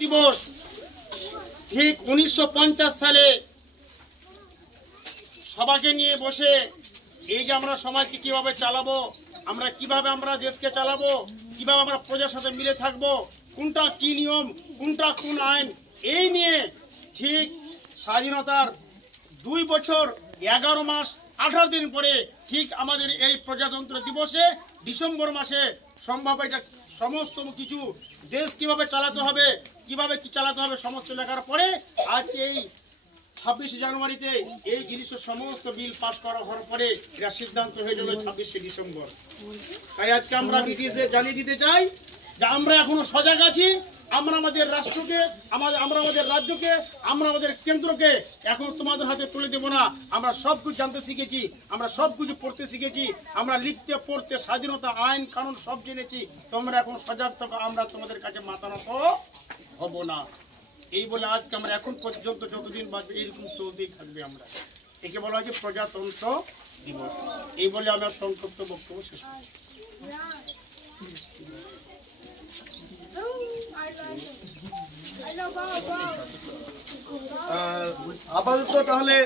দিবস ঠিক 1950 সালে সবাইকে নিয়ে বসে এই যে আমরা সমাজকে কিভাবে চালাবো, আমরা কিভাবে আমরা দেশকে চালাবো, কিভাবে আমরা প্রজার সাথে মিলে থাকবো, কোনটা কি নিয়ম, কোনটা কোন আইন, এই নিয়ে ঠিক স্বাধীনতার 2 বছর 11 মাস 18 দিন পরে ঠিক আমাদের এই প্রজাতন্ত্র দিবসে ডিসেম্বর মাসে সম্ভব এটা সমস্ত কিছু দেশ কিভাবে চালাতে হবে, কিভাবে কি চালাতে হবে সমস্ত লেখার পরে আজকে এই 26 জানুয়ারিতে এই জিনিসের সমস্ত বিল পাস করা হওয়ার পরে এটা সিদ্ধান্ত হয়ে গেল 26 ডিসেম্বর। তাই আজকে আমরা ব্রিটিশে জানিয়ে দিতে চাই যে আমরা এখনো সজাগ আছি। আমরা আমাদের রাষ্ট্রকে, আমরা আমাদের রাজ্যকে, আমরা আমাদের কেন্দ্রকে এখন তোমাদের হাতে তুলে দেব না। আমরা সব কিছু জানতে শিখেছি, আমরা সব কিছু পড়তে শিখেছি, আমরা লিখতে পড়তে স্বাধীনতা আইন কানুন সব জেনেছি। তোমরা এখন সজাগ থাকো, আমরা তোমাদের কাছে মাথা নত হব না। এই বলে আজকে আমরা এখন পর্যন্ত যতদিন বাঁচবে এইরকম চলতেই থাকবে। আমরা একে বলা হয় যে প্রজাতন্ত্র দিবস। এই বলে আমার সংক্ষিপ্ত বক্তব্য শেষ করছি। আপাতত তাহলে